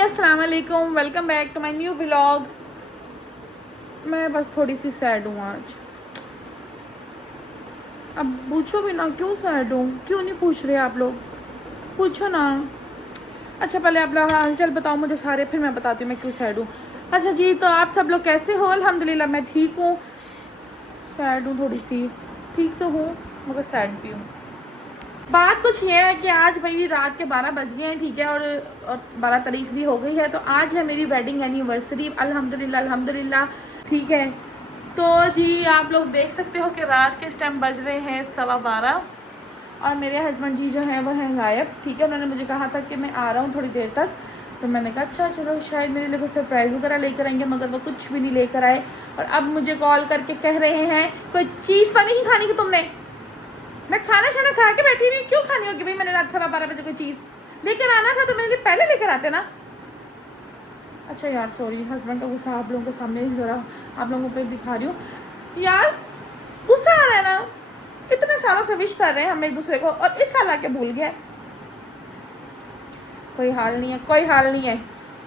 अस्सलाम वालेकुम, welcome back to my new vlog. मैं बस थोड़ी सी सैड हूँ आज। अब पूछो भी ना क्यों सैड हूँ, क्यों नहीं पूछ रहे आप लोग, पूछो ना। अच्छा पहले आप लोग हाल चाल बताओ मुझे सारे, फिर मैं बताती हूँ मैं क्यों सैड हूँ। अच्छा जी, तो आप सब लोग कैसे हो? अल्हम्दुलिल्लाह मैं ठीक हूँ। सैड हूँ थोड़ी सी, ठीक तो हूँ मगर सैड भी हूँ। बात कुछ ये है कि आज भाई रात के 12 बज गए हैं, ठीक है, और 12 तारीख भी हो गई है, तो आज है मेरी वेडिंग एनिवर्सरी। अल्हम्दुलिल्लाह अल्हम्दुलिल्लाह, ठीक है। तो जी आप लोग देख सकते हो कि रात के इस टाइम बज रहे हैं 12:15 और मेरे हस्बैंड जी जो हैं वो हैं गायब, ठीक है। उन्होंने मुझे कहा था कि मैं आ रहा हूँ थोड़ी देर तक, तो मैंने कहा अच्छा चलो शायद मेरे लिए कुछ सरप्राइज़ वगैरह लेकर आएंगे, मगर वो कुछ भी नहीं लेकर आए। और अब मुझे कॉल करके कह रहे हैं कोई चीज़ तो नहीं खानी कि तुमने? मैं खाना शाना खा के बैठी हुई, क्यों खानी होगी भाई? मैंने रात 12:15 बजे कोई चीज़ लेकर आना था तो मेरे लिए पहले लेकर आते ना। अच्छा यार सॉरी, हस्बैंड का गुस्सा आप लोगों के सामने ही ज़रा आप लोगों पे दिखा रही हूँ यार। गुस्सा आ रहा है ना, इतने सालों से विश कर रहे हैं हम एक दूसरे को और इस साल आके भूल गया। कोई हाल नहीं है, कोई हाल नहीं है।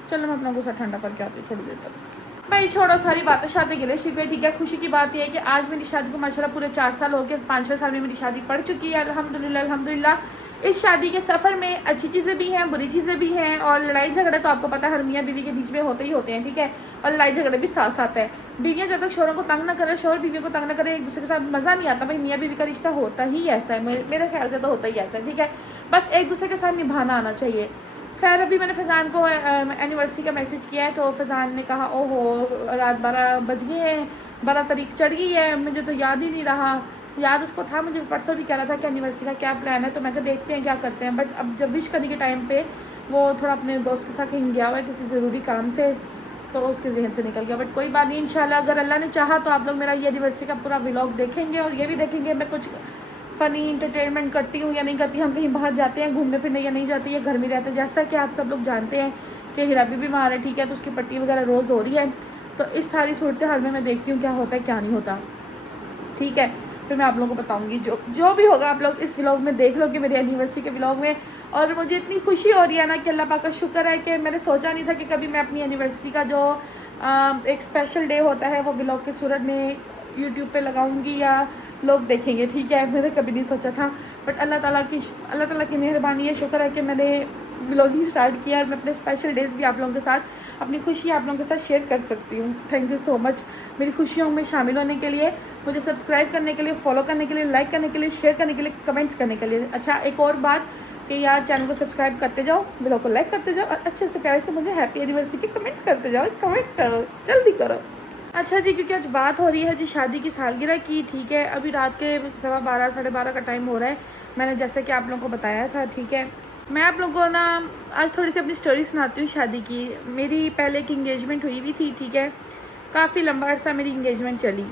चलो मैं अपना गुस्सा ठंडा करके आती हूँ थोड़ी देर तक। भाई छोड़ो सारी बातें, शादी के लिए शिकवे, ठीक है। खुशी की बात यह है कि आज मेरी शादी को माशाल्लाह पूरे 4 साल हो गए। 5वें साल में मेरी शादी पड़ चुकी है अल्हम्दुलिल्लाह अल्हम्दुलिल्लाह। इस शादी के सफ़र में अच्छी चीज़ें भी हैं, बुरी चीज़ें भी हैं, और लड़ाई झगड़े तो आपको पता है हर मियाँ बीवी के बीच में होते ही होते हैं, ठीक है। और लड़ाई झगड़े भी साथ साथ है। बीवियाँ जब तक शोरों को तंग ना करे, शोर बीवियों को तंग ना करे, एक दूसरे के साथ मज़ा नहीं आता। भाई मियाँ बीवी का रिश्ता होता ही ऐसा है, मेरे ख्याल से तो होता ही ऐसा है, ठीक है। बस एक दूसरे के साथ निभाना आना चाहिए। खैर अभी मैंने फैज़ान को एनिवर्सरी का मैसेज किया है, तो फैज़ान ने कहा ओहो रात 12 बज गए हैं, 12 तारीख चढ़ गई है, मुझे तो याद ही नहीं रहा। याद उसको था, मुझे परसों भी कह रहा था कि एनिवर्सरी का क्या प्लान है, तो मैं कहा देखते हैं क्या करते हैं। बट अब जब विश करने के टाइम पे वो थोड़ा अपने दोस्त के साथ कहीं गया हुआ है किसी ज़रूरी काम से, तो उसके जहन से निकल गया। बट कोई बात नहीं, इंशाल्लाह अगर अल्लाह ने चाहा तो आप लोग मेरा ये एनिवर्सरी का पूरा व्लॉग देखेंगे और ये भी देखेंगे मैं कुछ फ़नी इंटरटेनमेंट करती हूँ या नहीं करती, हम कहीं बाहर जाते हैं घूमने फिरने या नहीं जाती है, घर में रहते हैं। जैसा कि आप सब लोग जानते हैं कि हीरा भी बीमार है, ठीक है, तो उसकी पट्टी वगैरह रोज़ हो रही है। तो इस सारी सूरत हाल में मैं देखती हूँ क्या होता है क्या नहीं होता, ठीक है। फिर मैं आप लोगों को बताऊँगी जो जो भी होगा। आप लोग इस व्लॉग में देख लो कि मेरी एनिवर्सरी के व्लॉग में। और मुझे इतनी खुशी हो रही है ना कि अल्लाह पाक का शुक्र है कि मैंने सोचा नहीं था कि कभी मैं अपनी एनिवर्सरी का जो एक स्पेशल डे होता है वो व्लॉग की सूरत में यूट्यूब पे लगाऊंगी या लोग देखेंगे, ठीक है। मैंने कभी नहीं सोचा था, बट अल्लाह ताला की मेहरबानी है, शुक्र है कि मैंने व्लॉगिंग स्टार्ट किया और मैं अपने स्पेशल डेज़ भी आप लोगों के साथ, अपनी खुशी आप लोगों के साथ शेयर कर सकती हूँ। थैंक यू सो मच मेरी खुशियों में शामिल होने के लिए, मुझे सब्सक्राइब करने के लिए, फॉलो करने के लिए, लाइक करने के लिए, शेयर करने के लिए, कमेंट्स करने के लिए। अच्छा एक और बात कि यार चैनल को सब्सक्राइब करते जाओ, व्लॉग को लाइक करते जाओ और अच्छे से प्यारे से मुझे हैप्पी एनिवर्सरी के कमेंट्स करते जाओ। कमेंट्स करो, जल्दी करो। अच्छा जी, क्योंकि आज बात हो रही है जी शादी की सालगिरह की, ठीक है। अभी रात के 12:15 12:30 का टाइम हो रहा है, मैंने जैसे कि आप लोगों को बताया था, ठीक है। मैं आप लोगों को ना आज थोड़ी सी अपनी स्टोरी सुनाती हूँ शादी की। मेरी पहले एक इंगेजमेंट हुई हुई थी, ठीक है। काफ़ी लंबा अर्सा मेरी इंगेजमेंट चली,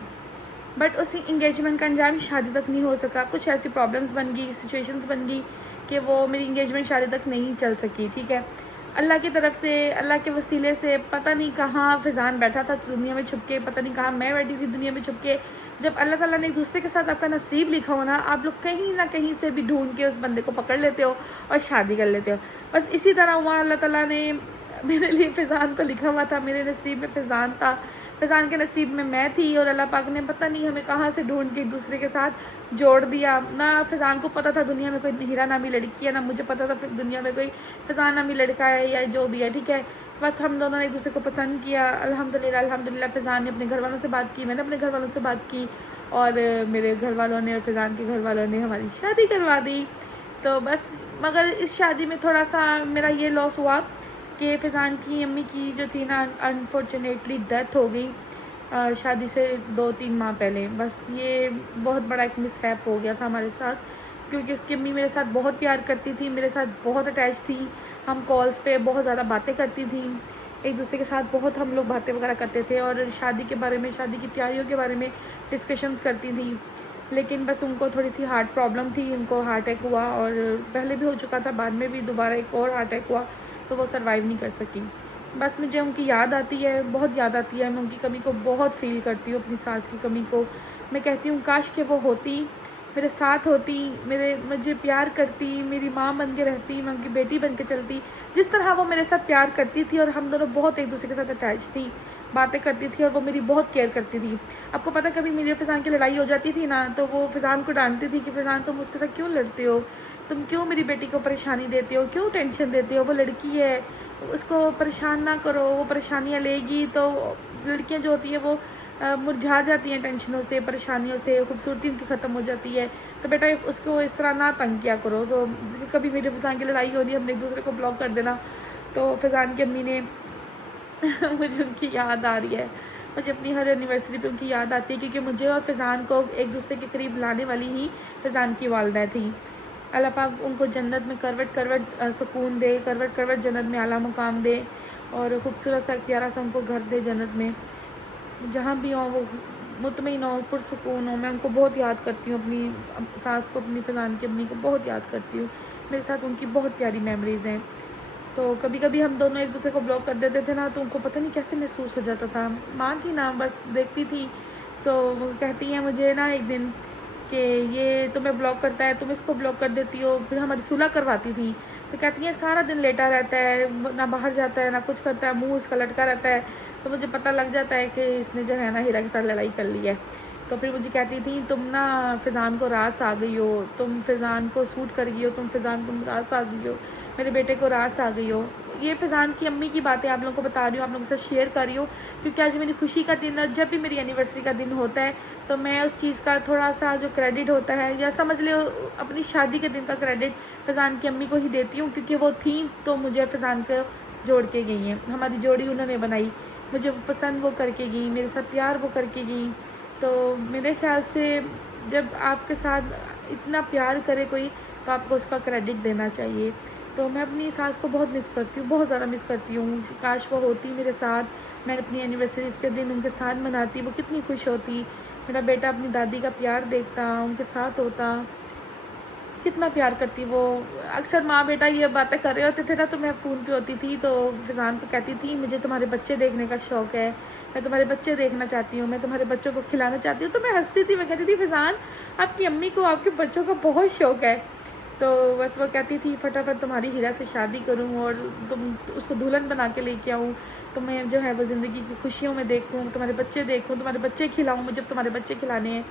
बट उस इंगेजमेंट का अंजाम शादी तक नहीं हो सका। कुछ ऐसी प्रॉब्लम्स बन गई, सिचुएशंस बन गई कि वो मेरी इंगेजमेंट शादी तक नहीं चल सकी, ठीक है। अल्लाह की तरफ से, अल्लाह के वसीले से, पता नहीं कहाँ फैज़ान बैठा था दुनिया में छुप के, पता नहीं कहाँ मैं बैठी थी दुनिया में छुप के। जब अल्लाह ताला ने एक दूसरे के साथ आपका नसीब लिखा हो ना, आप लोग कहीं ना कहीं से भी ढूंढ के उस बंदे को पकड़ लेते हो और शादी कर लेते हो। बस इसी तरह हुआ, अल्लाह ताला ने मेरे लिए फैज़ान को लिखा हुआ था, मेरे नसीब में फैज़ान था, फैज़ान के नसीब में मैं थी, और अल्लाह पाक ने पता नहीं हमें कहाँ से ढूंढ के एक दूसरे के साथ जोड़ दिया। ना फैज़ान को पता था दुनिया में कोई हीरा नामी लड़की है, ना मुझे पता था दुनिया में कोई फैज़ान नामी लड़का है या जो भी है, ठीक है। बस हम दोनों ने एक दूसरे को पसंद किया अल्हम्दुलिल्लाह अल्हम्दुलिल्लाह। फैज़ान ने अपने घर वालों से बात की, मैंने अपने घर वालों से बात की, और मेरे घर वालों ने और फैज़ान के घर वालों ने हमारी शादी करवा दी। तो बस मगर इस शादी में थोड़ा सा मेरा ये लॉस हुआ कि फैज़ान की अम्मी की जो थी ना अनफॉर्चुनेटली डेथ हो गई शादी से 2-3 माह पहले। बस ये बहुत बड़ा एक मिसहैप हो गया था हमारे साथ, क्योंकि उसकी अम्मी मेरे साथ बहुत प्यार करती थी, मेरे साथ बहुत अटैच थी। हम कॉल्स पे बहुत ज़्यादा बातें करती थी, एक दूसरे के साथ बहुत हम लोग बातें वगैरह करते थे और शादी के बारे में, शादी की तैयारियों के बारे में डिस्कशंस करती थी। लेकिन बस उनको थोड़ी सी हार्ट प्रॉब्लम थी, उनको हार्ट अटैक हुआ, और पहले भी हो चुका था, बाद में भी दोबारा एक और हार्ट अटैक हुआ, तो वो सर्वाइव नहीं कर सकी। बस मुझे उनकी याद आती है, बहुत याद आती है। मैं उनकी कमी को बहुत फ़ील करती हूँ, अपनी सास की कमी को। मैं कहती हूँ काश कि वो होती, मेरे साथ होती, मुझे प्यार करती, मेरी माँ बन के रहती, मैं उनकी बेटी बन के चलती। जिस तरह वो मेरे साथ प्यार करती थी और हम दोनों बहुत एक दूसरे के साथ अटैच थी, बातें करती थी और वो मेरी बहुत केयर करती थी। आपको पता कभी मेरी और फ़ैज़ान की लड़ाई हो जाती थी ना, तो वो फ़ैज़ान को डांटती थी कि फ़ैज़ान तुम उसके साथ क्यों लड़ते हो, तुम क्यों मेरी बेटी को परेशानी देते हो, क्यों टेंशन देते हो, वो लड़की है, उसको परेशान ना करो, वो परेशानियाँ लेगी तो लड़कियाँ जो होती हैं वो मुरझा जाती हैं टेंशनों से, परेशानियों से, खूबसूरती उनकी ख़त्म हो जाती है। तो बेटा उसको इस तरह ना तंग किया करो। तो कभी मेरी फ़ैज़ान की लड़ाई हो रही है, हमने एक दूसरे को ब्लॉक कर देना, तो फ़ैज़ान की अम्मी ने मुझे उनकी याद आ रही है, मुझे अपनी हर एनिवर्सरी पे उनकी याद आती है, क्योंकि मुझे और फ़ैज़ान को एक दूसरे के करीब लाने वाली ही फ़ैज़ान की वालिदा थी। अल्लाह पाक उनको जन्नत में करवट करवट सुकून दे, करवट करवट जन्नत में आला मुकाम दे और खूबसूरत सा प्यारा सा उनको घर दे जन्नत में। जहाँ भी हों वो मुतमईन हो, पुरसुकून हो। मैं उनको बहुत याद करती हूँ, अपनी सास को, अपनी फ़ैज़ान की अम्मी को बहुत याद करती हूँ। मेरे साथ उनकी बहुत प्यारी मेमोरीज़ हैं। तो कभी कभी हम दोनों एक दूसरे को ब्लॉक कर देते थे ना, तो उनको पता नहीं कैसे महसूस हो जाता था। माँ थी ना, बस देखती थी, तो वो कहती हैं मुझे ना एक दिन कि ये तुम्हें ब्लॉक करता है, तुम इसको ब्लॉक कर देती हो। फिर हमारी सुलह करवाती थी, तो कहती हैं सारा दिन लेटा रहता है, ना बाहर जाता है, ना कुछ करता है, मुँह इसका लटका रहता है। तो मुझे पता लग जाता है कि इसने जो है ना हीरा के साथ लड़ाई कर ली है। तो फिर मुझे कहती थी तुम ना फ़ैज़ान को रास आ गई हो, तुम फ़ैज़ान को सूट कर गई हो, तुम फ़ैज़ान को रास आ गई हो, मेरे बेटे को रास आ गई हो। ये फ़ैज़ान की अम्मी की बातें आप लोगों को बता रही हूँ, आप लोगों के साथ शेयर कर रही हूँ, क्योंकि आज मेरी खुशी का दिन है। जब भी मेरी एनिवर्सरी का दिन होता है तो मैं उस चीज़ का थोड़ा सा जो क्रेडिट होता है, या समझ लो अपनी शादी के दिन का क्रेडिट फ़ैज़ान की अम्मी को ही देती हूँ, क्योंकि वो थी तो मुझे फ़ैज़ान को जोड़ के गई हैं। हमारी जोड़ी उन्होंने बनाई, मुझे पसंद वो करके गई, मेरे साथ प्यार वो करके गई। तो मेरे ख़्याल से जब आपके साथ इतना प्यार करे कोई, तो आपको उसका क्रेडिट देना चाहिए। तो मैं अपनी सास को बहुत मिस करती हूँ, बहुत ज़्यादा मिस करती हूँ। काश वो होती मेरे साथ, मैं अपनी एनिवर्सरीज़ के दिन उनके साथ मनाती, वो कितनी खुश होती। मेरा बेटा अपनी दादी का प्यार देखता, उनके साथ होता, कितना प्यार करती वो। अक्सर माँ बेटा ये बातें कर रहे होते थे ना, तो मैं फ़ोन पे होती थी, तो फ़ैज़ान को कहती थी मुझे तुम्हारे बच्चे देखने का शौक़ है, मैं तुम्हारे बच्चे देखना चाहती हूँ, मैं तुम्हारे बच्चों को खिलाना चाहती हूँ। तो मैं हंसती थी, मैं कहती थी फ़ैज़ान आपकी अम्मी को आपके बच्चों का बहुत शौक़ है। तो बस वो कहती थी फटाफट तुम्हारी हीरा से शादी करूँ और तुम उसको दुल्हन बना के लेके आऊँ, तो मैं जो है वो ज़िंदगी की खुशियों में देखूँ, तुम्हारे बच्चे देखूँ, तुम्हारे बच्चे खिलाऊँ, मुझे तुम्हारे बच्चे खिलाने हैं।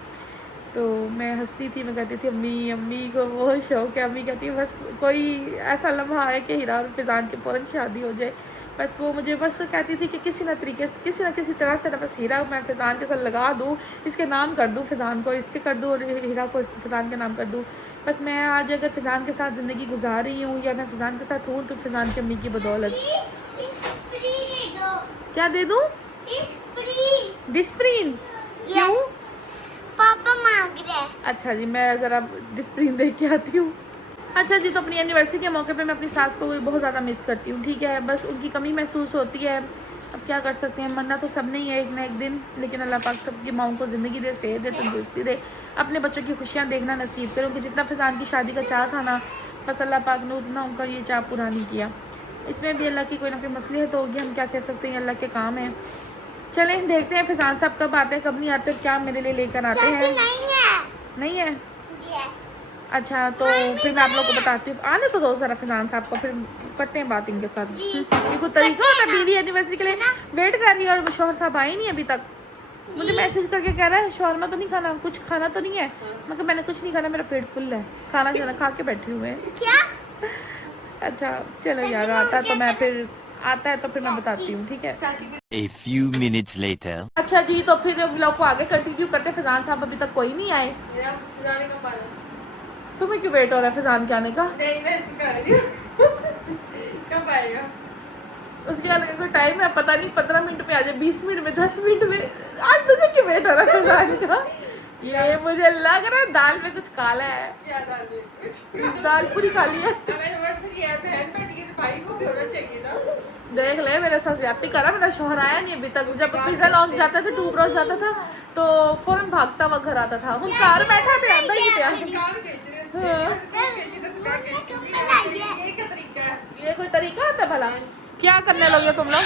तो मैं हंसती थी, मैं कहती थी अम्मी को बहुत शौक़ है। अम्मी कहती है बस कोई ऐसा लम्हा है कि हीरा और फ़ैज़ान की फ़ौरन शादी हो जाए। बस वो मुझे बस तो कहती थी कि किसी न तरीके से, किसी न किसी तरह से ना बस हीरा मैं फ़ैज़ान के साथ लगा दूँ, इसके नाम कर दूँ फ़ैज़ान को, इसके कर दूँ और हीरा को फ़ैज़ान के नाम कर दूँ। बस मैं आज अगर फ़ैज़ान के साथ ज़िंदगी गुजार रही हूँ या मैं फ़ैज़ान के साथ हूँ, तो फ़ैज़ान की अम्मी की बदौलत। क्या दे दूँ? डिस्प्रिन। क्यों? पापा मांग रहे हैं। अच्छा जी, मैं ज़रा डिस्प्रिन देख के आती हूँ। अच्छा जी, तो अपनी एनिवर्सरी के मौके पे मैं अपनी सास को बहुत ज़्यादा मिस करती हूँ, ठीक है। बस उनकी कमी महसूस होती है, अब क्या कर सकते हैं, मरना तो सब नहीं है एक ना एक दिन। लेकिन अल्लाह पाक सबकी माँओं को ज़िंदगी दे, सेहत दे, तंदुरुस्ती दे, अपने बच्चों की खुशियाँ देखना नसीब करे। उनकी जितना फ़ैज़ान की शादी का चाह था ना, बस अल्लाह पाक ने उतना उनका ये चाह पूरा नहीं किया। इसमें भी अल्लाह की कोई ना कोई मसलियत होगी, हम क्या कह सकते हैं, अल्लाह के काम है। चलें देखते हैं फ़ैज़ान साहब कब आते हैं, कब नहीं आते, क्या मेरे लिए लेकर आते हैं। नहीं है? अच्छा, तो फिर मैं आप लोगों को बताती हूँ। आने तो दो ज़रा फ़ैज़ान साहब को, फिर करते हैं बात इनके साथ। ये कोई तरीका होता है बीवी एनिवर्सरी के लिए वेट कर रही है और शौहर साहब आए नहीं अभी तक। मुझे मैसेज करके कह रहा है शौरमा तो नहीं खाना, कुछ खाना तो नहीं है। मैं मैंने कुछ नहीं खाना, मेरा पेट फुल है, खाना जाना खा के बैठी हूँ मैं। क्या? अच्छा चलो यार, आता है तो मैं फिर बताती हूँ, ठीक है। A few minutes later. अच्छा जी, तो फिर व्लॉग को आगे कंटिन्यू करते। फ़ैज़ान साहब अभी तक कोई नहीं आए। तुम्हें क्यों वेट हो रहा है फ़ैज़ान के आने का? कब आएगा? उसके आने का कोई टाइम है पता नहीं, 15 मिनट में आ जाए, 20 मिनट में, 10 मिनट में। आज तुझे क्यों वेट हो रहा है फ़ैज़ान का? ये मुझे लग रहा है दाल में कुछ काला है। क्या दाल में कुछ? दाल पूरी काली है। अब एनिवर्सरी है, बहन बैठ गई तो भाई को भी होना चाहिए ना। देख ले, मेरे साथ ज्यादती करा, मेरा शौहर आया नहीं अभी तक। जब पिज़्ज़ा लॉन्च जाता था, 2 ब्रोस जाता था, तो फौरन भागता हुआ घर आता था। हम कार बैठा थे, आंदा ही प्यार से। कार भेज रहे हैं, ये क्या तरीका है? ये कोई तरीका होता है भला? क्या करने लगे तुम लोग?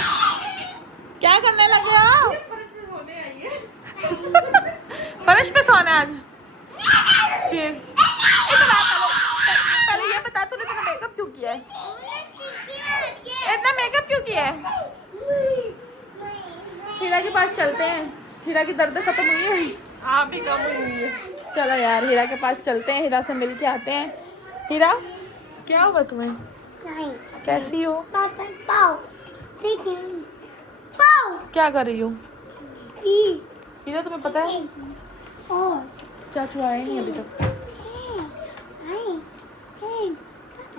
क्या करने लगे हो? ये फर्श पे सोने आई है। फर्श पे सोना आज? फिर पहले ये बता तूने इतना मेकअप क्यों किया है? इतना मेकअप क्यों किया है? हीरा के पास चलते हैं। हीरा की दर्द खत्म हुई है? आप ही कम हुई है। चलो यार हीरा के पास चलते हैं, हीरा से मिल के आते हैं। हीरा क्या हुआ तुम्हें? नहीं कैसी हो? पापा पाओ पाओ क्या कर रही हो? ई हीरा तुम्हें पता है और चाचू आए नहीं अभी तक।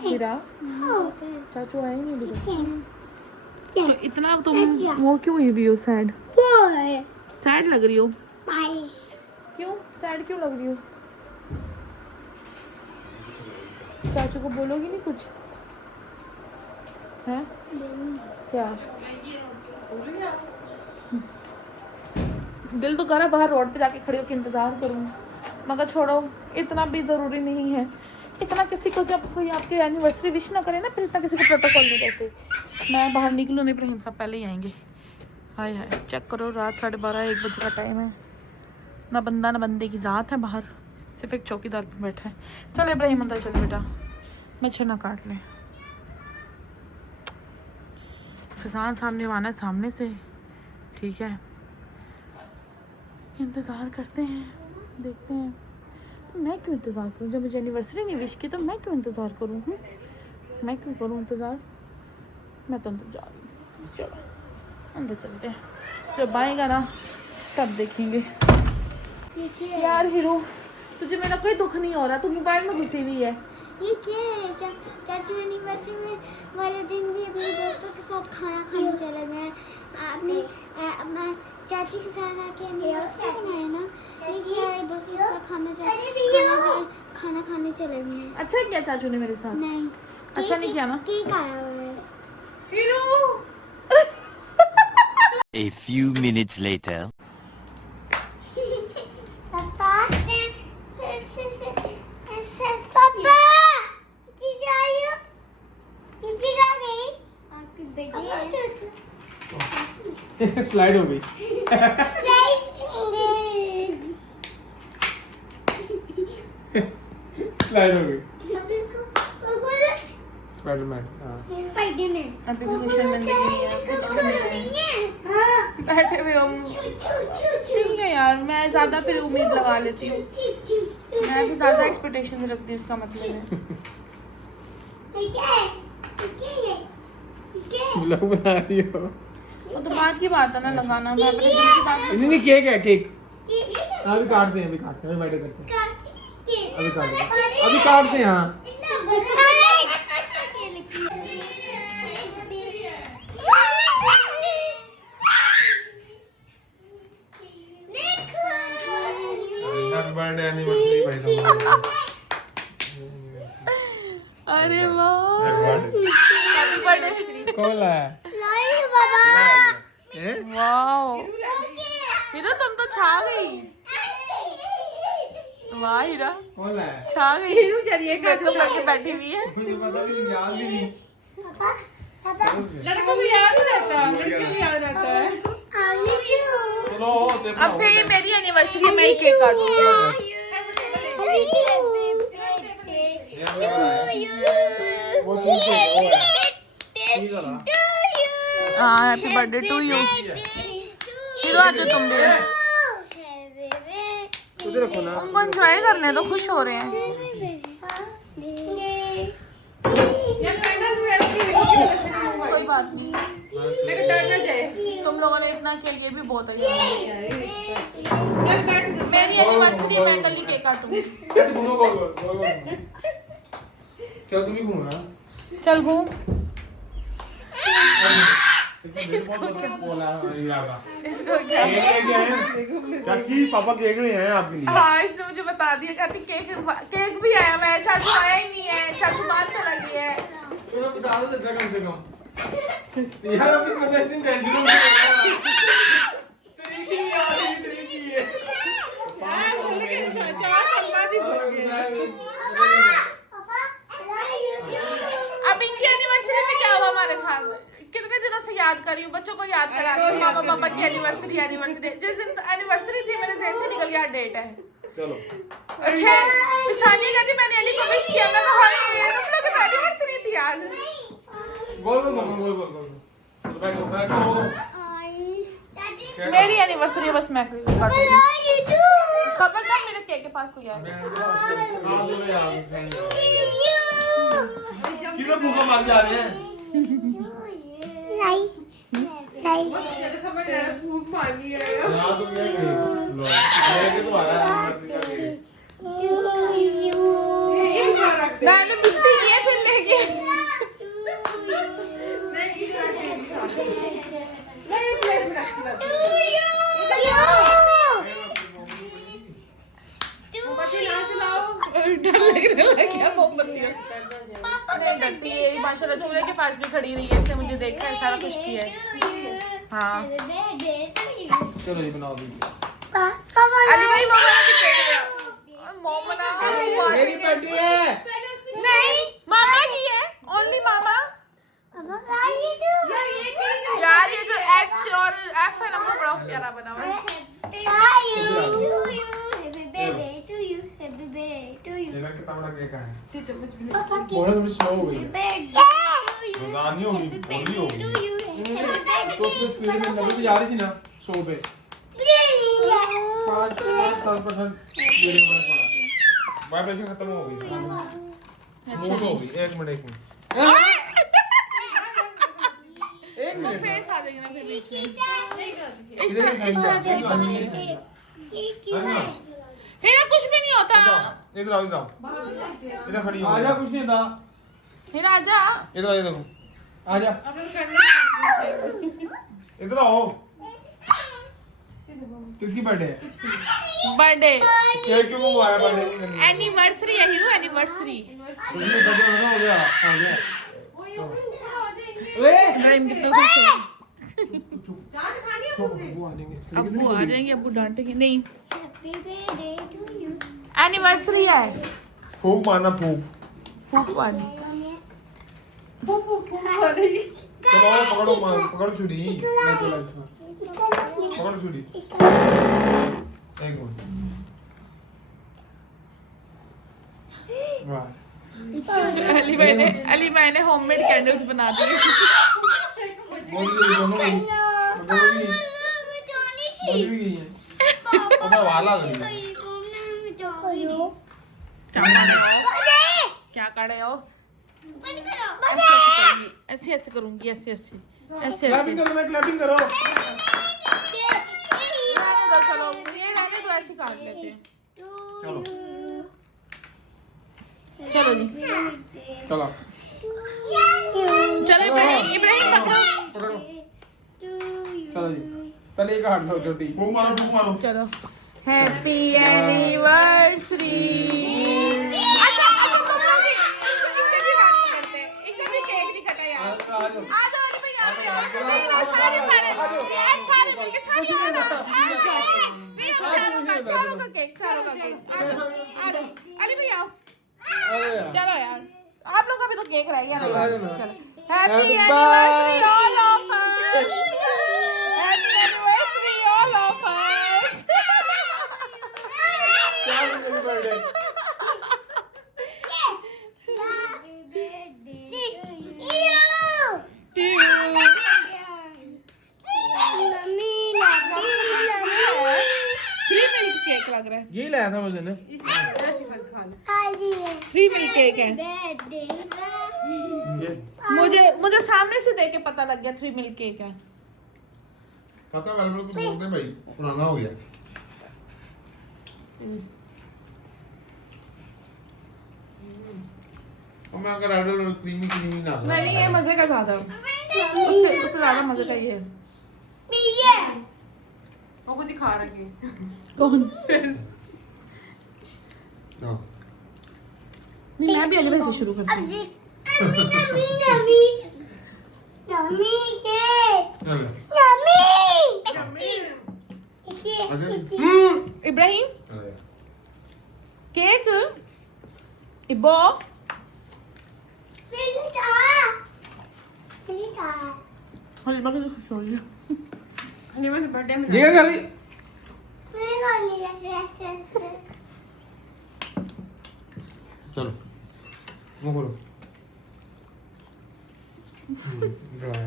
हीरा चाचू आए नहीं अभी तक। तो इतना तुम वो क्यों हुई हो? सैड सैड लग रही हो? क्यों सैड क्यों लग रही हो? चाचू को बोलोगी नहीं कुछ? हैं क्या? दिल तो कर रहा बाहर रोड पे जाके खड़ी होकर इंतजार करूँ, मगर छोड़ो इतना भी ज़रूरी नहीं है। इतना किसी को जब कोई आपकी एनिवर्सरी विश ना करे ना, फिर इतना किसी को प्रोटोकॉल नहीं देते। मैं बाहर निकलूँ नहीं, इब्राहिम साहब पहले ही आएंगे। हाय हाय चेक करो, रात 12:30-1 बजे का टाइम है। ना बंदा ना बंदे की ज़ात है बाहर, सिर्फ एक चौकीदार पे बैठा है। चल इब्राहिम अंदर चल बेटा, मच्छर ना काट ले। फिजान सामने आना है सामने से, ठीक है? इंतज़ार करते हैं, देखते हैं। मैं क्यों इंतज़ार करूँ? जब मुझे एनिवर्सरी नहीं विश की तो मैं क्यों इंतज़ार करूँ? मैं क्यों करूँ इंतज़ार? मैं तो अंदर जा रही हूँ। चलो अंदर चलते हैं, जब आएगा ना तब देखेंगे। यार हीरो तुझे मेरा कोई दुख नहीं हो रहा, तू मोबाइल में घुसी हुई है। ये क्या है? चाचू एनिवर्सरी में वाले दिन भी अपने दोस्तों के साथ खाना खाने चले गए। अपनी अपना चाची के साथ आके एनिवर्सरी बनाया ना। ये क्या है? दोस्तों के साथ खाना खाने चले गए हैं। अच्छा किया चाचू ने मेरे साथ? नहीं अच्छा नहीं किया ना? केक आया हुआ है। Hero A few minutes later. पापा पापा चीज़ आई हो? दीदी कहाँ गई? आपकी बेटी है। स्लाइड हो गई। स्लाइड हो गई। स्पाइडरमैन। हाँ। एप्लीकेशन में नहीं है, बैठे हुए हम। ठीक है यार, मैं ज़्यादा फिर उम्मीद लगा लेती हूँ। मैं भी ज़्यादा एक्सपेक्टेशन रखती हूँ, इसका मतलब है। ब्लॉग बना रही हो? वो तो बात की बात है ना, लगाना। मैं अपने दिल की बात नहीं केक है केक। अभी काटते हैं, अभी वीडियो करते हैं। अभी काटते हैं। हाँ हैप्पी बर्थडे एनिवर्सरी भाई लोग। अरे वाह, हैप्पी बर्थडे। कौन है? वाओ हीरा, तुम तो छा गई। वाह हीरा, कौन है? छा गई। मेकअप करके बैठी हुई है। मुझे पता भी नहीं, याद भी नहीं। लड़कों को याद रहता है, लड़कियों को याद रहता है। चलो अब फिर ये मेरी एनिवर्सरी में ही केक काटूंगी। वो चीज़ है, वो है। ठीक है ना? हाँ happy birthday to you. Hero आ जाओ तुम भी। उधर रखो ना। उनको एंजॉय करने तो खुश हो रहे हैं। यार कैंडल भी ऐसी है, कोई बात नहीं, लेकिन डर ना जाए। तुम लोगों ने इतना किया, ये भी बहुत है यार। चल काट। मेरी एनिवर्सरी मैं कल ही केक काटूंगी। कैसे घूमो? गोल। चल तुम ही घूमना। चल घूम। इसको क्या बोला? इसको क्या? क्या की पापा केक ले आए आपके लिए? हाँ इसने मुझे बता दिया, कहती केक भी आया हुआ है। चाचू आया ही नहीं है, चाचू बाहर चला गया है। तो बता दो देता कम से कम। यार अभी पता है इसमें टेंशन हो गई। तरीके नहीं आ रही, तरीके है। यार बोल के चाचा सलमान ही बोल गए। अब इनकी एनिवर्सरी में क्या हुआ हमारे साथ? कितने दिनों से याद कर रही हूँ, बच्चों को याद करा रही हूँ। मामा पापा की एनिवर्सरी। जिस दिन एनिवर्सरी थी मेरे जहन से निकल गया डेट है। चलो अच्छा सानिया कहती मैंने अली को विश किया, मैं कहा तुम लोग की एनिवर्सरी थी आज। गोल गोल गोल गोल गोल गोल चलो बैठो बैठो चाची मेरी एनिवर्सरी है, बस मैं कर दूंगी। खबरदार मेरे केक के पास कोई आए। किधर भूखा मार जा रहे हैं नाइस नाइस मुझे समझ आ रहा है, भूख मारनी है यहाँ तो क्या है लो लेके तो आया ये सारा मैंने बिस्ती नहीं है फिर लेके। नहीं प्लेट में रख मोमबत्ती ना चलाओ। डर लगने लग गया मोमबत्ती। नहीं डरती है, माशाल्लाह चूल्हे के पास भी खड़ी रही है, इसने मुझे देखा है, सारा कुछ किया है। हाँ चलो ये बनाओ दीजिए अली भाई मोमबत्ती की पेट में मोमना मेरी बर्थडे है नहीं मामा की है, ओनली मामा। यार ये जो एच और एफ है ना वो बड़ा प्यारा बना हुआ है। ये ना कितना बड़ा केक है चम्मच भी थोड़ा थोड़ी स्लो हो गई नहीं होगी थोड़ी होगी तो उसमें स्पीड में 90 पे जा रही थी ना 100 पे 5-7% वीडियो बना पड़ा वाइब्रेशन खत्म हो गई मूव हो गई एक मिनट एक मिनट फेस आ जाएगा ना फिर बीच में। इस तरह हिना कुछ भी नहीं होता। इधर आओ इधर खड़ी हो आजा कुछ नहीं था हिना आजा। इधर आ देखो आजा अपन करना इधर आओ किसकी बर्थडे है बर्थडे केक क्यों मंगवाया बर्थडे की करनी एनिवर्सरी है हीरो एनिवर्सरी। उसने बर्थडे हो गया इब्राहिम कितना खुश हो। डांट खानी है मुझे। वो आ जाएंगे अब्बू आ जाएंगे, अब्बू डांटेंगे नहीं। एनिवर्सरी है फूक मारना फूक फूक वाली। चलो पकड़ो पकड़ो छुरी पकड़ो छुरी एक मिनट वाह अली मैंने होममेड कैंडल्स बना दी। बोल दी दोनों गई बोल भी गई है अब वाला गई क्या कर रहे हो? ऐसे ऐसे करूंगी ऐसे ऐसे ऐसे क्लैपिंग करो मैं क्लैपिंग करो चलो ये रहने दो, ऐसे काट लेते हैं। चलो चलो जी चलो चलो इब्राहिम इब्राहिम पकड़ो। पकड़ो चलो जी पहले एक हाथ लो छोटी फूक मारो चलो हैप्पी एनिवर्सरी। अच्छा अच्छा तुम लोग भी इनके भी हाथ पकड़ते हैं, इनका भी केक नहीं कटा यार। आ जाओ अली भाई आ जाओ सारे सारे यार सारे मिलके सारे आ जाओ नहीं चारों का केक आ जाओ अली भाई आओ चलो यार आप लोग का भी तो केक रह गया ना। चलो happy anniversary all of us, happy anniversary all of us. Cake लग रहा है, यही लाया था मुझे ने 3 मिल्क केक है। मुझे सामने से देख के पता लग गया 3 मिल्क केक है। पता वाले को बोल दे भाई पुराना हो गया और मैं अगर ऑर्डर क्रीमी ना नहीं ये मजे का ज्यादा, उससे ज्यादा मजे का ये है। वो को दिखा रखे कौन? हाँ नहीं मैं भी अली भाई से शुरू करती हूँ। इब्राहिम केक इब्बो हलीमा की खुश हो रही है। एनिवर्सरी बर्थडे में ये कर रही मुंह खोलो ड्राई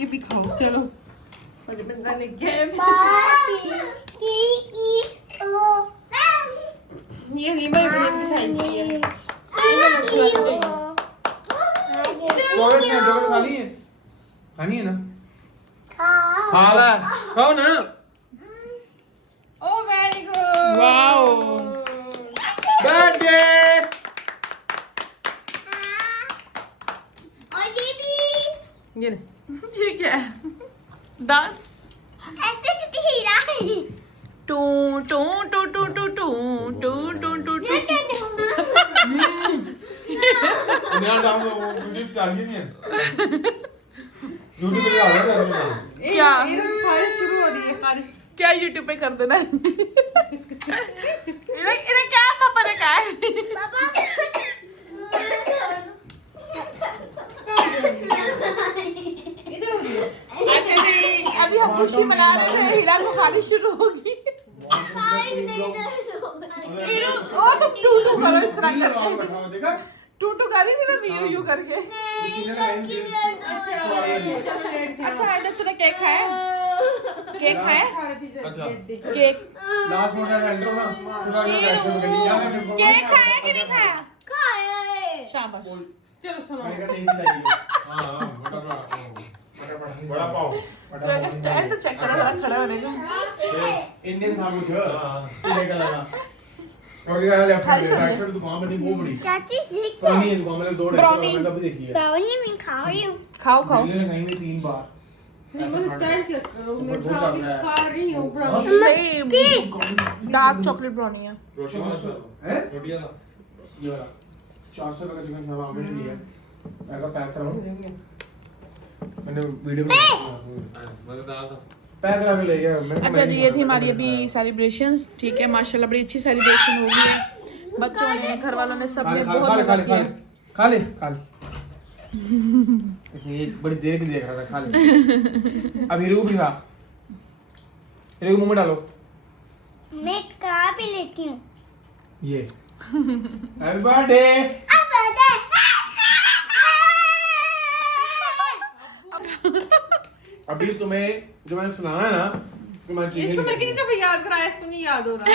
ये भी खाओ चलो और बंदा ने गेम ये नहीं भाई बड़ी साइज की है चॉकलेट खानी है ना खा ला खाओ ना ओ वेरी गुड वाओ बर्थडे और ये भी ये ये क्या है 10 ऐसे कितनी हीरा है टू टू टू टू टू टू टू टू टू टू यार डाउन वो वीडियो चाहिए नहीं है यूट्यूब पे आ रहा है क्या? ये फाइल शुरू हो रही है खाली क्या यूट्यूब पे कर देना इन्हें क्या पापा ने कहा है पापा इधर हो रही है अच्छा जी अभी हम खुशी मना रहे हैं हीरा को खानी शुरू होगी ओ तुम टू टू करो इस तरह करके देखा टू टू करी थी ना यू यू करके अच्छा आयदा तूने केक खाया केक खाया केक लास्ट मोटा सेंटर ना थोड़ा वैसे में गली यहां पे केक खाया कि नहीं खाया खाया है शाबाश चलो सुनो मैंने कहा नहीं चाहिए हां बड़ा पाव लगा स्टाइल तो चेक करो जरा खड़ा होने का इंडियन था कुछ हां लेकर लगा और ये लेफ्ट खाली साइड सब राइट साइड दुकान बड़ी बहुत बड़ी चाची सीख पुरानी है दुकान में दो ब्राउनी। मैं कभी देखी है ब्राउनी में खा रही हूँ खाओ खाओ दिल्ली में कहीं भी 3 बार मैं स्टाइल से मैं बहुत ब्राउनी ज्यादा है। खा रही हूँ brownie same dark chocolate brownie है रोटी रोटियां ना ये वाला 400 का चिकन शामा आपने लिया मैं का पैक कराऊं मैंने वीडियो में मजेदार था पैक करा के ले गया मैंने अच्छा जी ये थी हमारी अभी सेलिब्रेशंस ठीक है माशाल्लाह बड़ी अच्छी सेलिब्रेशन हो गई है बच्चों ने घर वालों ने सब ने बहुत मजा किया खा ले इसने एक बड़ी देर की देख रहा था खा ले अब हीरो भी खा हीरो को मुंह में डालो मैं खा भी लेती हूँ ये हैप्पी बर्थडे अभी तुम्हें जो मैंने सुनाया है ना कि मैं इसको मैं कितनी दफा याद कराया इसको नहीं याद हो रहा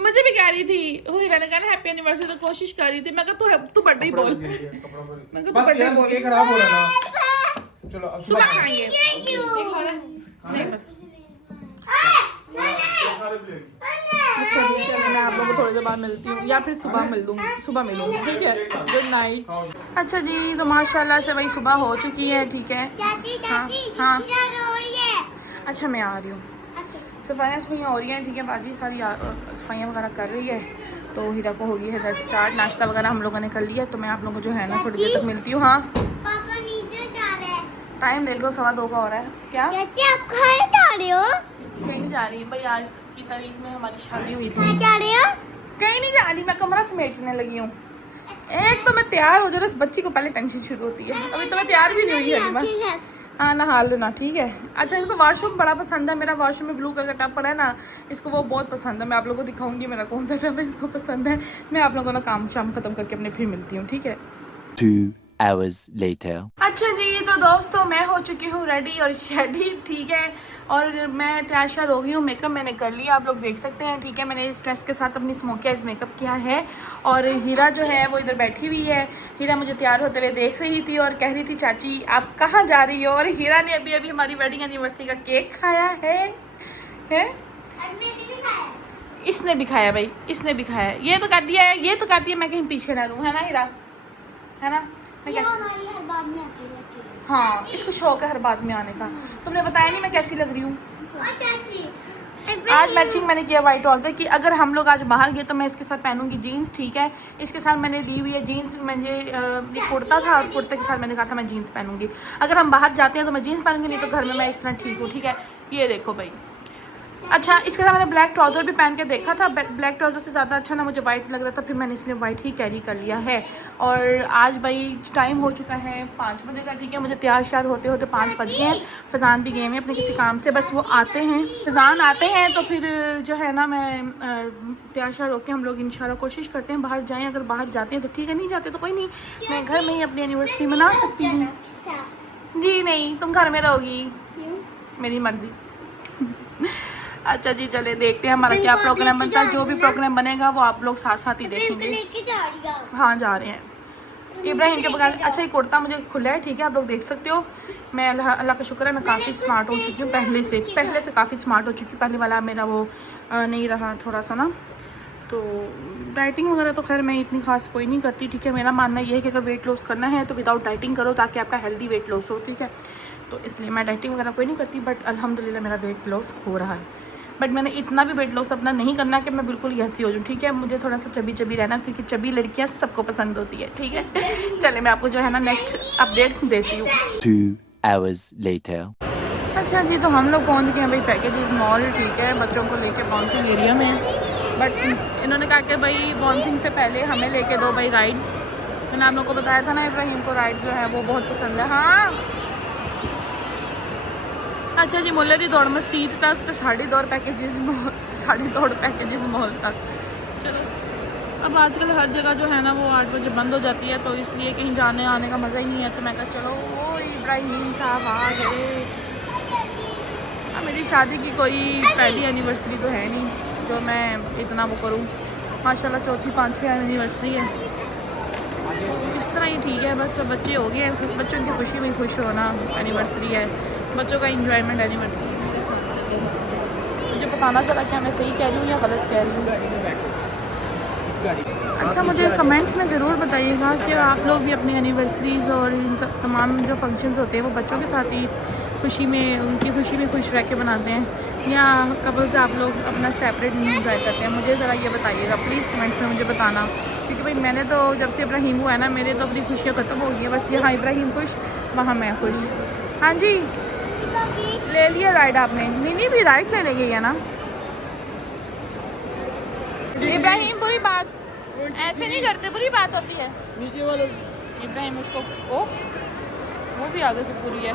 मुझे भी कह रही थी वो हीरा ने कहा हैप्पी एनिवर्सरी तो कोशिश कर रही थी मैं कहा तू बर्थडे ही बोल मैं कहा तू बस बर्थडे यार बोल केक खराब हो रहा ना चलो अब सुबह सुबह खाएंगे ये खा ले नहीं बस अच्छा जी चलो मैं आप लोगों को थोड़ी देर बाद मिलती हूँ या फिर सुबह मिलूंगी ठीक है गुड नाइट अच्छा जी तो माशाल्लाह से वही सुबह हो चुकी है ठीक है चाची हाँ, चाची हाँ। हीरा रो रही है अच्छा मैं आ रही हूँ ओके सफाइयाँ हो रही हैं ठीक है बाजी सारी सफाइयाँ वगैरह कर रही है तो हीरा को होगी है स्टार्ट नाश्ता वगैरह हम लोगों ने कर लिया तो मैं आप लोगों को जो है ना थोड़ी देर तक मिलती हूँ हाँ पापा नीचे जा रहे हैं टाइम देख लो 2:15 का हो रहा है क्या चाची आप कहाँ जा रहे हो कहीं नहीं जा रही भाई आज की तारीख में हमारी शादी हुई थी कहाँ जा रहे हो कहीं नहीं जा रही मैं कमरा समेटने लगी हूँ एक तो मैं तैयार हो जाऊँ इस बच्ची को पहले टेंशन शुरू होती है अभी तो मैं तैयार भी नहीं हुई हलीमा आपके घर हाँ नहा लेना ठीक है अच्छा इसको वॉशरूम बड़ा पसंद है मेरा वॉशरूम में ब्लू कलर का टब पड़ा है ना इसको वो बहुत पसंद है मैं आप लोगों को दिखाऊंगी मेरा कौन सा टब है इसको पसंद है मैं आप लोगों को ना काम शाम खत्म करके अपने फिर मिलती हूँ ठीक है 2 hours later. अच्छा जी तो दोस्तों मैं हो चुकी हूँ रेडी और शेडी ठीक है और मैं तैयार श्यार हो गई हूँ मेकअप मैंने कर लिया आप लोग देख सकते हैं ठीक है मैंने इस ड्रेस के साथ अपनी स्मोकी आइज मेकअप किया है और हीरा जो है वो इधर बैठी हुई है हीरा मुझे तैयार होते हुए देख रही थी और कह रही थी चाची आप कहाँ जा रही हो और हीरा ने अभी हमारी वेडिंग एनिवर्सरी का केक खाया है और मैंने भी खाया इसने भी खाया भाई इसने भी खाया ये तो कहती है मैं कहीं पीछे ना रहूँ है ना हीरा है ना मैं ये कैसे हमारी हर बात में आती रहती है हाँ इसको शौक है हर बात में आने का तुमने बताया नहीं मैं कैसी लग रही हूँ और चाची आज मैचिंग मैंने किया वाइट ट्राउजर की अगर हम लोग आज बाहर गए तो मैं इसके साथ पहनूंगी जीन्स ठीक है इसके साथ मैंने ली हुई है जीन्स मुझे ये कुर्ता था और कुर्ते के साथ मैंने कहा था मैं जीन्स पहनूंगी अगर हम बाहर जाते हैं तो मैं जीन्स पहनूंगी नहीं तो घर में मैं इस तरह ठीक हूँ ठीक है ये देखो भाई अच्छा, इसके साथ मैंने ब्लैक ट्राउज़र भी पहन के देखा था, ब्लैक ट्राउज़र से ज़्यादा अच्छा ना मुझे वाइट लग रहा था, फिर मैंने इसलिए वाइट ही कैरी कर लिया है। और आज भाई टाइम हो चुका है 5 बजे का, ठीक है। मुझे तैयार श्यार होते होते 5 बज गए हैं। फैज़ान भी गए हैं अपने किसी काम से, बस वो आते हैं, फैज़ान आते हैं तो फिर जो है ना मैं तैयार श्यार होकर हम लोग इंशाल्लाह कोशिश करते हैं बाहर जाएँ। अगर बाहर जाते हैं तो ठीक है, नहीं जाते तो कोई नहीं, मैं घर में ही अपनी एनिवर्सरी मना सकती हूँ। जी नहीं, तुम घर में रहोगी, मेरी मर्ज़ी। अच्छा जी, चले देखते हैं हमारा क्या प्रोग्राम बनता है। जो भी प्रोग्राम बनेगा वो आप लोग साथ साथ ही देखेंगे। हाँ, जा रहे हैं इब्राहिम के बगैर। अच्छा, ये कुर्ता मुझे खुला है, ठीक है, आप लोग देख सकते हो। मैं अल्लाह का शुक्र है मैं काफ़ी स्मार्ट हो चुकी हूँ, पहले से काफ़ी स्मार्ट हो चुकी हूँ। पहले वाला मेरा वो नहीं रहा थोड़ा सा ना, तो डाइटिंग वगैरह तो खैर मैं इतनी खास कोई नहीं करती, ठीक है। मेरा मानना ये है कि अगर वेट लॉस करना है तो विदाउट डाइटिंग करो, ताकि आपका हेल्दी वेट लॉस हो, ठीक है। तो इसलिए मैं डाइटिंग वगैरह कोई नहीं करती, बट अल्हम्दुलिल्लाह मेरा वेट लॉस हो रहा है। बट मैंने इतना भी वेट लॉस अपना नहीं करना कि मैं बिल्कुल ऐसी हो जाऊँ, ठीक है। मुझे थोड़ा सा चबी चबी रहना, क्योंकि चबी लड़कियाँ सबको पसंद होती है, ठीक है। चले मैं आपको जो है ना नेक्स्ट अपडेट देती हूँ। 2 hours later. अच्छा जी, तो हम लोग पहुँच गए हैं भाई पैकेजेस मॉल, ठीक है, बच्चों को लेके बाउंसिंग एरिया में। बट इन्होंने कहा कि भाई बाउंसिंग से पहले हमें लेके दो भाई राइड्स। मैंने आप लोगों को बताया था ना, इब्राहिम को राइड जो है वो बहुत पसंद है। हाँ, अच्छा जी, मुल्ले दी दौड़ मस्जिद तक तो 2.5 पैकेजेस मॉल तक। चलो, अब आजकल हर जगह जो है ना वो 8 बजे बंद हो जाती है, तो इसलिए कहीं जाने आने का मज़ा ही नहीं है। तो मैं कहा चलो, ओ इब्राहिम साहब आ गए। अब मेरी शादी की कोई पहली एनिवर्सरी तो है नहीं जो मैं इतना वो करूँ, माशाल्लाह 4थी 5वीं एनिवर्सरी है, तो इस तरह ही ठीक है। बस बच्चे हो गए, बच्चों की खुशी में खुश होना एनिवर्सरी है, बच्चों का इंजॉयमेंट एनिवर्सरी। मुझे बताना चला क्या मैं सही कह रही हूँ या गलत कह रही हूँ। अच्छा, मुझे कमेंट्स में ज़रूर बताइएगा कि आप लोग भी अपनी एनिवर्सरीज़ और इन सब तमाम जो फंक्शंस होते हैं वो बच्चों के साथ ही खुशी में, उनकी खुशी में खुश रह के बनाते हैं, या कपल्स आप लोग अपना सेपरेट इंजॉय करते हैं। मुझे ज़रा ये बताइएगा प्लीज़, कमेंट्स में मुझे बताना, क्योंकि भाई मैंने तो जब से इब्राहिम हुआ है ना, मेरे तो अपनी खुशियाँ ख़त्म हो गई हैं। बस यहाँ इब्राहिम खुश, वहाँ मैं खुश। हाँ जी, ले लिया राइड आपने? मिनी भी राइड लेने गई है ना इब्राहिम? बुरी बात ऐसे नहीं करते, बुरी बात होती है। नीचे वाले इब्राहिम उसको, ओ वो भी आगे से पूरी है,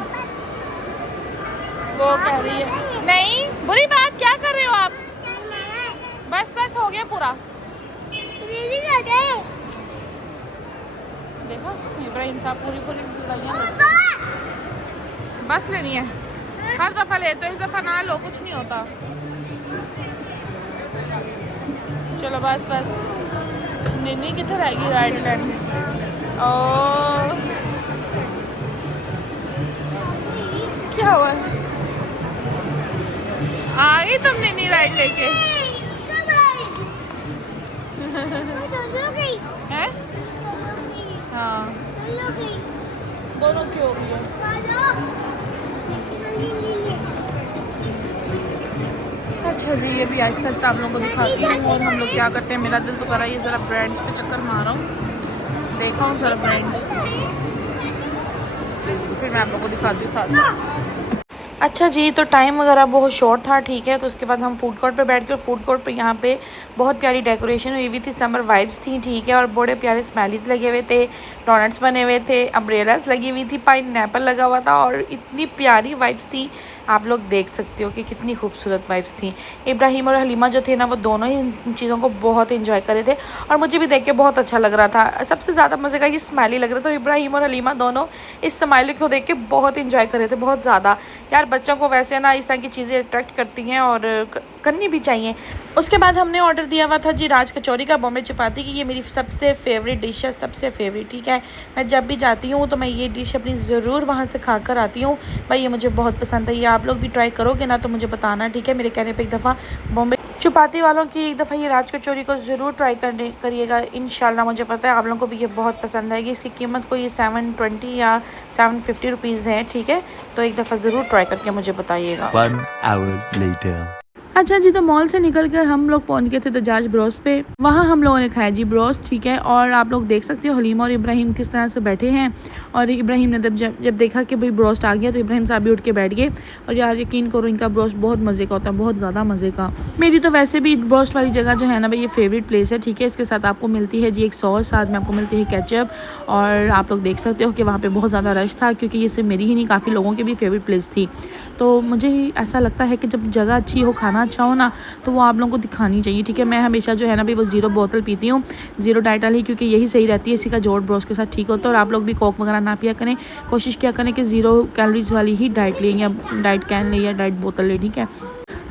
वो कह रही है नहीं, बुरी बात क्या कर रहे हो आप? बस बस हो गया पूरा। देखो इब्राहिम साहब पूरी लगी बस लेनी है, हर दफ़ा लेते हो, इस दफ़ा ना लो, कुछ नहीं होता। चलो बस बस, निन्नी किधर आएगी राइड लेने? ओ क्या हुआ है? आ गई तुम निन्नी राइड लेके? हैं? हाँ, दोनों की हो गई है। अच्छा जी, ये भी आहिस्ता आहिस्ता आप लोगों को दिखाती हूँ। और हम लोग क्या करते हैं, मेरा दिल तो कर रहा है ये ज़रा ब्रांड्स पे चक्कर मारा हूँ, देखा हूँ ज़रा ब्रांड्स, फिर मैं आप लोगों को दिखाती हूँ साथ साथ। अच्छा जी, तो टाइम वगैरह बहुत शॉर्ट था, ठीक है। तो उसके बाद हम फूड कोर्ट पे बैठ के, फूड कोर्ट पे यहाँ पे बहुत प्यारी डेकोरेशन हुई हुई थी, समर वाइब्स थी, ठीक है। और बड़े प्यारे स्मेलीज लगे हुए थे, डोनट्स बने हुए थे, अम्ब्रेलास लगी हुई थी, पाइनएप्पल लगा हुआ था, और इतनी प्यारी वाइब्स थी। आप लोग देख सकते हो कि कितनी खूबसूरत वाइब्स थी। इब्राहिम और हलीमा जो थे ना, वो दोनों ही इन चीज़ों को बहुत इंजॉय कर रहे थे, और मुझे भी देख के बहुत अच्छा लग रहा था। सबसे ज़्यादा मज़े का ये स्माइली लग रहा था। इब्राहिम और हलीमा दोनों इस स्माइली को देख के बहुत इंजॉय कर रहे थे, बहुत ज़्यादा। यार बच्चों को वैसे ना इस तरह की चीज़ें अट्रैक्ट करती हैं और करनी भी चाहिए। उसके बाद हमने ऑर्डर दिया हुआ था जी राज कचौरी का, बॉम्बे चपाती की। ये मेरी सबसे फेवरेट डिश है, सबसे फेवरेट, ठीक है। मैं जब भी जाती हूँ तो मैं ये डिश अपनी ज़रूर वहाँ से खा कर आती हूँ भाई, ये मुझे बहुत पसंद है। ये आप लोग भी ट्राई करोगे ना तो मुझे बताना, ठीक है। मेरे कहने पे एक दफ़ा बॉम्बे चपाती वालों की एक दफ़ा ये राज कचौरी को ज़रूर ट्राई करिएगा, इंशाल्लाह। मुझे पता है आप लोगों को भी ये बहुत पसंद आएगी। इसकी कीमत कोई 720 या 750 रुपीज़ है, ठीक है। तो एक दफ़ा ज़रूर ट्राई करके मुझे बताइएगा। 1 hour later. अच्छा जी, तो मॉल से निकलकर हम लोग पहुंच गए थे दजाज ब्रोस्ट पे। वहाँ हम लोगों ने खाया जी ब्रोस्ट, ठीक है। और आप लोग देख सकते हो हलीमा और इब्राहिम किस तरह से बैठे हैं। और इब्राहिम ने जब देखा कि भाई ब्रोस्ट आ गया तो इब्राहिम साहब भी उठ के बैठ गए। और यार यकीन करो इनका ब्रोस्ट बहुत मज़े का होता है, बहुत ज़्यादा मज़े का। मेरी तो वैसे भी ब्रोस्ट वाली जगह जो है ना भाई ये फेवरेट प्लेस है, ठीक है। इसके साथ आपको मिलती है जी एक सॉस, साथ में आपको मिलती है केचप। और आप लोग देख सकते हो कि वहाँ पर बहुत ज़्यादा रश था, क्योंकि ये सिर्फ मेरी ही नहीं काफ़ी लोगों की भी फेवरेट प्लेस थी। तो मुझे ऐसा लगता है कि जब जगह अच्छी हो, खाना अच्छा हो ना, तो वो आप लोगों को दिखानी चाहिए, ठीक है। मैं हमेशा जो है ना भाई वो ज़ीरो बोतल पीती हूँ, ज़ीरो डाइट वाली, क्योंकि यही सही रहती है, इसी का जोड़ ब्रोस्ट के साथ ठीक होता है। और आप लोग भी कोक वगैरह ना पिया करें, कोशिश किया करें कि ज़ीरो कैलोरीज वाली ही डाइट लें, या डाइट कैन लें या डाइट बोतल लें, ठीक है।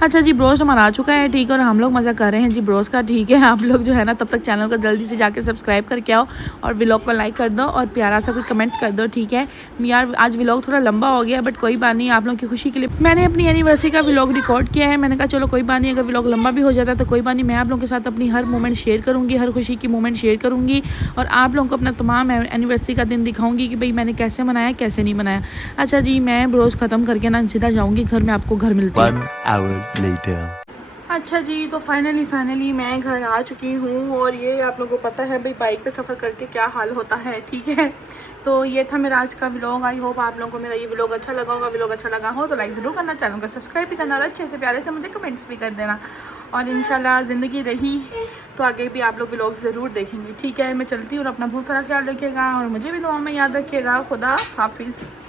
अच्छा जी, ब्रोस्ट हमारा आ चुका है, ठीक है। और हम लोग मज़ा कर रहे हैं जी ब्रोस्ट का, ठीक है। आप लोग जो है ना तब तक चैनल को जल्दी से जाके सब्सक्राइब करके आओ और व्लॉग को लाइक कर दो और प्यारा सा कोई कमेंट्स कर दो, ठीक है। यार आज व्लॉग थोड़ा लंबा हो गया, बट कोई बात नहीं, आप लोगों की खुशी के लिए मैंने अपनी एनिवर्सरी का व्लॉग रिकॉर्ड किया है। मैंने कहा चलो कोई बात नहीं, अगर व्लॉग लंबा भी हो जाता है तो कोई बात नहीं, मैं आप लोगों के साथ अपनी हर मोमेंट शेयर करूँगी, हर खुशी की मोमेंट शेयर करूँगी। और आप लोगों को अपना तमाम एनिवर्सरी का दिन दिखाऊँगी कि भाई मैंने कैसे मनाया, कैसे नहीं मनाया। अच्छा जी, मैं ब्रोस्ट ख़त्म करके ना सीधा जाऊँगी घर में, आपको घर मिलती है। 1 hour later. अच्छा जी, तो फाइनली मैं घर आ चुकी हूँ। और ये आप लोगों को पता है भाई बाइक पे सफ़र करके क्या हाल होता है, ठीक है। तो ये था मेरा आज का व्लॉग। आई होप आप लोगों को मेरा ये व्लॉग अच्छा लगा होगा। व्लॉग अच्छा लगा हो तो लाइक ज़रूर करना, चैनल को सब्सक्राइब भी करना और अच्छे से प्यारे से मुझे कमेंट्स भी कर देना। और इंशाल्लाह ज़िंदगी रही तो आगे भी आप लोग व्लॉग ज़रूर देखेंगे, ठीक है। मैं चलती हूँ और अपना बहुत सारा ख्याल रखिएगा और मुझे भी दुआ में याद रखिएगा। खुदा हाफिज़।